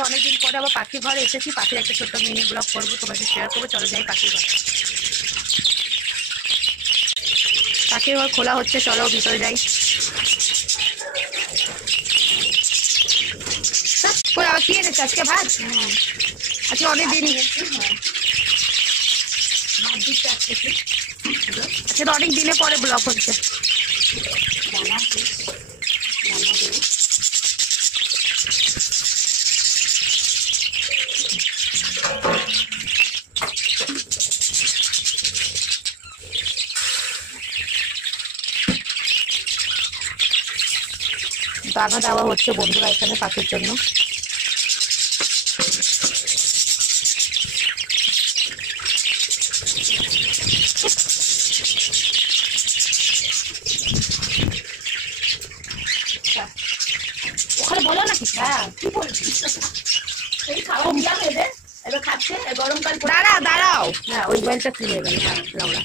আজকে অনেকদিন পরে আবার পাখির ঘরে এসেছি, পাখির একটা ছোট্ট মিনি ব্লগ করবো, তোমাকে শেয়ার করবো। চলো যাই পাখির ঘর। পাখির ঘর খোলা হচ্ছে, চলো ভিতরে যাই। আবার কি এনেছে আজকে? ভাত। আজকে অনেকদিন, আজকে তো অনেক দিনে পরে ব্লগ হচ্ছে। দানা দেওয়া হচ্ছে বন্ধুরা এখানে পাখির জন্য। ওখানে বলো না কিছু। কি বলছিস? এই খাওয়া দিয়া এবার খাচ্ছে গরমকাল। দাঁড়াও দাঁড়াও, হ্যাঁ ওই মোবাইলটা কিনে গেল। হ্যাঁ লাউড়া